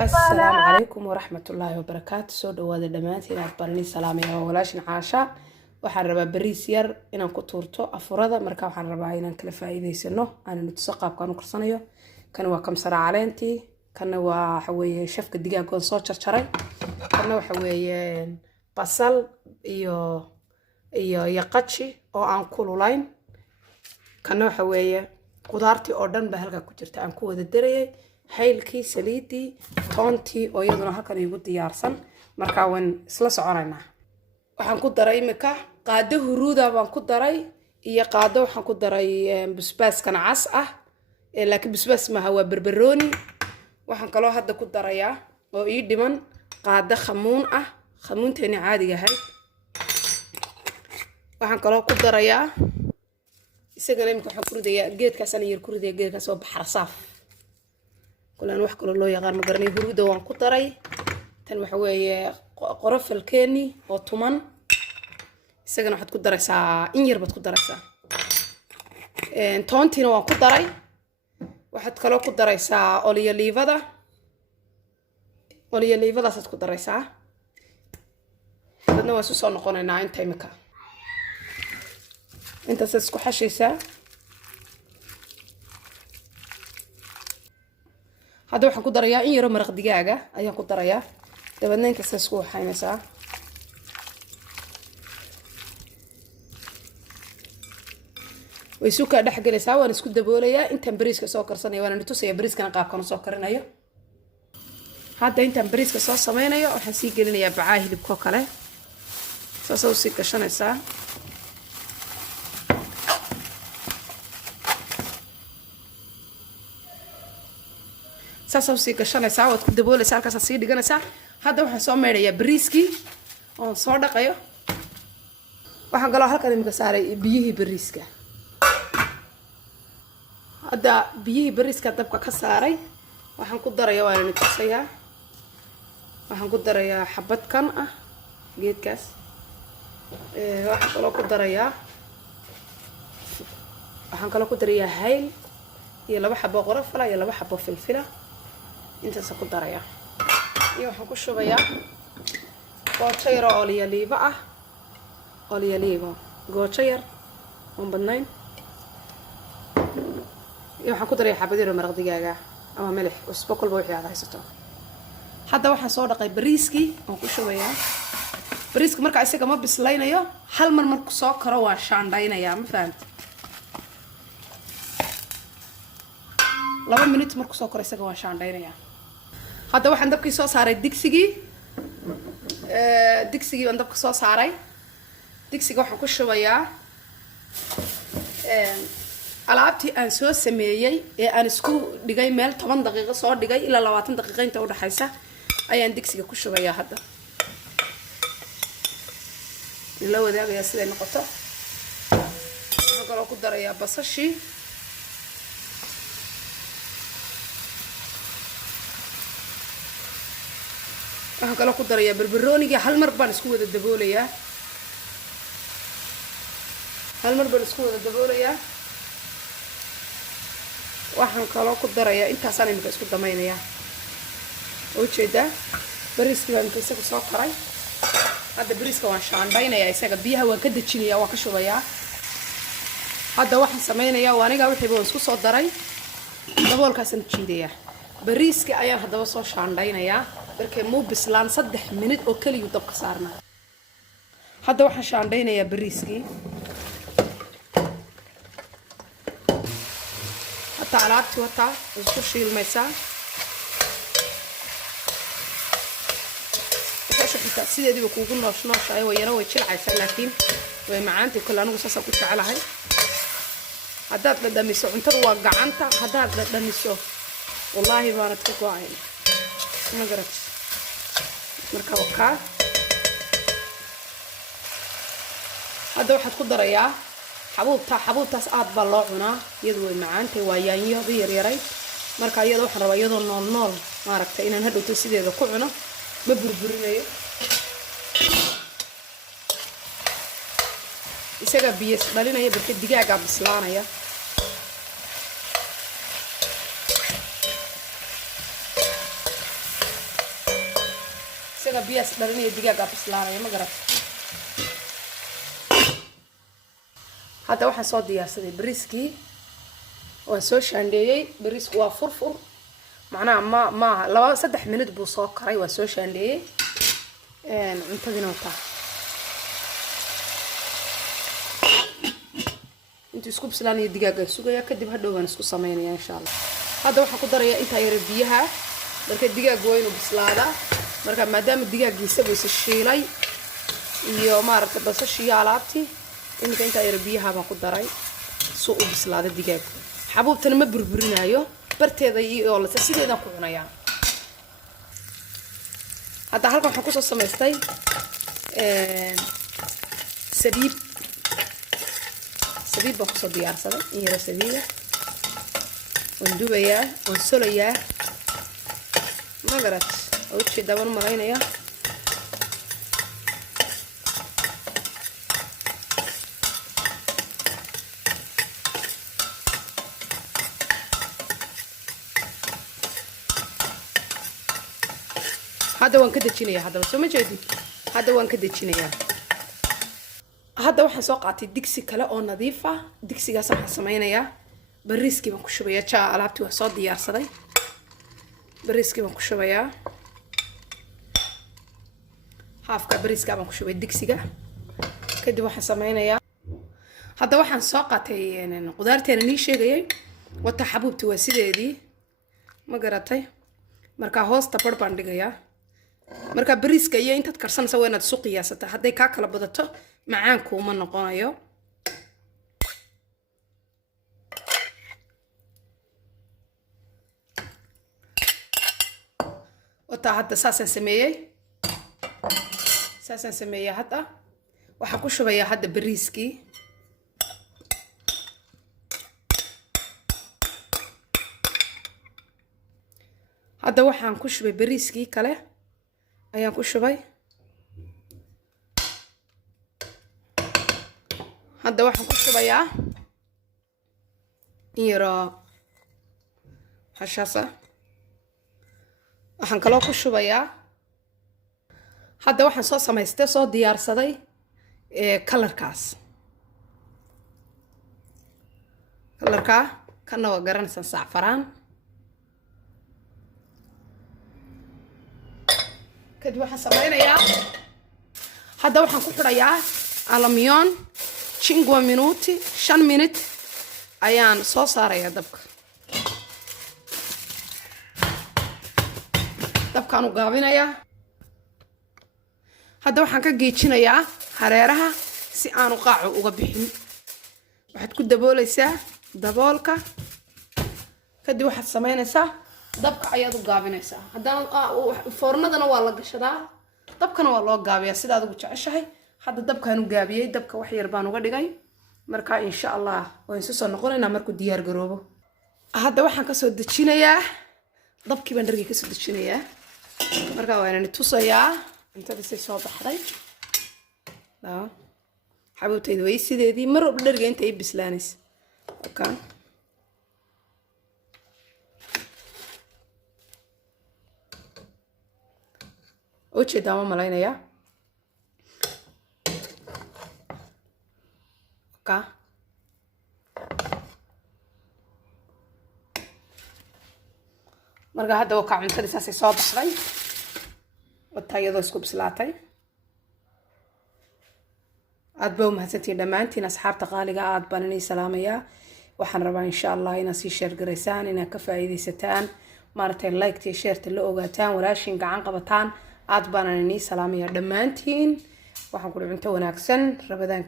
السلام عليكم ورحمة الله وبركاته. سو دواده dhamaantiin aad barani salaamaya walaashin Caasha. waxaan rabaa bariis yar inaan ku tuurto afurada marka waxaan rabaa inaan kala faa'iideysano aan tuso qaabkaan u karsanayo. kan waa kamsar caleentii, kan waa waxa weeye shafka digaaga oo soo jarjaray, kan waxa weeye basal iyo yaqachi oo aan kululayn, kan waxa weeye qudaartii oo dhan ba halka ku jirta aan ku wada darayay, haylkii saliidii toontii oo iyaduna halkan igu diyaarsan. marka waan isla soconaynaa. waxaan ku daray imika qaado huruuda baan ku daray iyo qaado waxaan ku daray basbaaskan cas ah laakiin basbaas ma aha waa barbarooni. waxaan kaloo hadda ku darayaa oo ii dhiman qaado khamuun ah, khamuunteeni caadiga ahayd. waxaan kaloo ku darayaa isagana imika waxaan ku ridayaa geedkaas aan yar ku ridayaa geedkaas oo baxar saaf kulan wax kale loo yaqaan ma garanay. huruuda waan ku daray, tan waxa weeye qorofalkeeni oo tuman, isagana waxaad ku daraysaa in yar baad ku daraysaa. toontiina waan ku daray, waxaad kaloo ku daraysaa olioliivadaas ku daraysaa. dadna waan isu soo noqonaynaa inta imika intaas isku xashaysaa. hadda waxaan ku darayaa in yaro maraq digaaga ayaan ku darayaa, dabadna intaas isku waxaynaysaa. way suuka dhex galaysaa, waan isku daboolayaa intaan bariiska soo karsanayo. waan tusayaa bariiskana qaabkan soo karinayo. hadda intaan bariiska soo sameynayo waxaan sii gelinayaa bacaa hilibka kale, saas oo sii gashanaysaa. saas oo sii gashanaysaa, waad ku daboolaysaa, halkaas sii dhiganaysaa. hadda waxaan soo meedhayaa bariiskii oo soo dhaqayo. waxaan galoo halkan imika saaray biyihii bariiska. hadda biyihii bariiska dabka ka saaray, waxaan ku darayaa waan tusayaa. waxaan ku darayaa xabad kan ah geedkaas. waxaan kaloo ku darayaa hayl iyo 2 xabo qorofala iyo 2 xabo filfila, intaas ku darayaa. iyo waxaan ku shubayaa goojo yar oo olioliiva ah, goojo yar oo badnayn. iyo waxaan ku darayaa xabad yar oo maraq digaaga ama milix cusbo kulba wixii aad haysato. hadda waxaan soo dhaqay bariiskii oo ku shubayaa. bariiska marka isaga ma bislaynayo, hal mar markuu soo karo waan shaandhaynayaa, ma fahamtay? 2 minute markuu soo karo isaga waan shaandhaynayaa. hadda waxaan dabkii soo saaray digsigii baan dabka soo saaray. digsiga waxaan ku shubayaa alaabtii aan soo sameeyay ee aan isku dhigay meel 10 daqiiqo soo dhigay ilaa 20 daqiiqo inta u dhaxaysa ayaan digsiga ku shubayaa. hadda la wadaagaya sida noqoto. waxaan kaloo ku darayaa basashii, waxaan kaloo ku darayaa barbarooniga. hal mar baan isku wada daboolayaa. waxaan kaloo ku darayaa intaasaan imika isku damaynayaa. oo jeeda bariiskii baan inta isaga soo karay. hadda bariiska waan shaandhaynayaa, isaga biyaha waan ka dejinayaa, waan ka shubayaa. hadda waxaan sameynayaa waa aniga wixii baan isku soo daray, daboolkaasaan jiidayaa. bariiska ayaan haddaba soo shaandhaynayaa markay muu bislaan 3 minute oo kaliya dabka saarnaa. hadda waxaan shaandhaynayaa bariiskii. hatta alaabtii wataa isku shiilmaysaa. waxay sideediiba kuugu nooshahay, way yaro way jilcaysaa laakiin way macaantii kale anigu saas ku jecelahay. haddaad dhadhamiso cuntada waa gacanta, haddaad dhadhamiso wallaahi baanad ka go'ayn, ma garat. marka wakaa hadda waxaad ku darayaa xabuubtaas aad baa loo cunaa, iyadu way macaantay, waa yaanyo yaryaraay. marka iyada waxaan rabaa iyadoo nool maaragtay inaan hadhowto sideeda ku cuno, ma burburinayo. isaga biyo dhalinaya barka digaaga bislaanaya. isaga biyaas dhalinaya digaaga bislaanaya ma garat hadda waxaan soo diyaarsaday bariiskii waan soo shaandheeyay bariisku waa furfur macnaha ma 2-3 minute buu soo karay waa soo shaandheeyay cuntadina wata inta isku bislaanaya digaaga sugaya kadib hadhow waan isku sameynaya insha Allah hadda waxaan ku darayaa inta yar biyaha marka digaagu waa inuu bislaada marka maadaama digaagiisa buu shiilay iyo maaragtay basashiyo alaabtii inta yar biyaha baan ku daray soo u bislaada digaagu xabuubtana ma burburinayo barteeda iyo la sideedan ku cunaya hadda halkan waxaan ku soo sameystay sabiib baan ku soo diyaarsaday in yar sabiiba وندوبيا ونسوليا ما قرأت وشي دابا مراينيا هذا وان كده جينيا هذا بس ما جدي هذا وان كده جينيا هذا waxaan soo qaatay digsi kale oo nadiif ah digsigaas waxaan sameeynayaa bariiskii baan ku shubayaa jaa alaabtii waa soo diyaarsaday bariiskii baan ku shubayaa haafka bariiska baan ku shubay digsiga kadib waxaan sameeynayaa hadda waxaan soo qaatay qudaarteena nii sheegayay wata xabuubti waa sideedii ma garatay marka hoosta bar baan dhigayaa marka bariiska iyo intaad karsanaysa waa inaad suuq qiyaasata hadday ka kala badato macaanku uma noqonayo wata hadda saasan sameeyay hadda waxaan ku shubayaa hadda bariiskii hadda waxaan ku shubay bariiskii kale ayaan ku shubay hadda waxaan ku shubayaa yaro hashasa waxaan kaloo ku shubayaa hadda waxaan soo samaystay soo diyaarsaday kalarkaas kalarka kana waa garanaysan saacfaraan kadib waxaan sameynayaa hadda waxaan ku xirayaa alamiyon 5 minuti 5 minute ayaan soo saarayaa dabkaan u gaabinayaa hadda waxaan ka geejinayaa hareeraha si aanu qaacu uga bixin waxaad ku daboolaysaa daboolka kadib waxaad sameynaysaa dabka ayaad u gaabinaysaa haddana foornadana waa la gashadaa dabkana waa loo gaabiyaa sida aad ugu jeceshahay hadda dabkaan u gaabiyay dabka wax yar baan uga dhigay marka insha Allah waan soo noqonaynaa markuu diyaar garoobo hadda waxaan ka soo dejinayaa dabkii baan dhargii ka soo dejinayaa marka waa inaan tusayaa inta si soo baxday xabuubtaydu way sideedii mar walba dharga inta ay bislaanayso okay وجه داما ملاينيا اوكا marka hadda waa ka cuntadii saasay soo baxday watayadoo isku bislaatay aad baa u mahadsantiin dhammaantiin asxaabta qaaliga aad baan inay salaamayaa waxaan rabaa insha Allah inaad sii share gareysaan inaad ka faa'iideysataan maartay like iyo share la ogaataan walaashin gacan qabataan aad baan inay salaamayaa dhammaantiin waxaan ku cunto wanaagsan rabadaan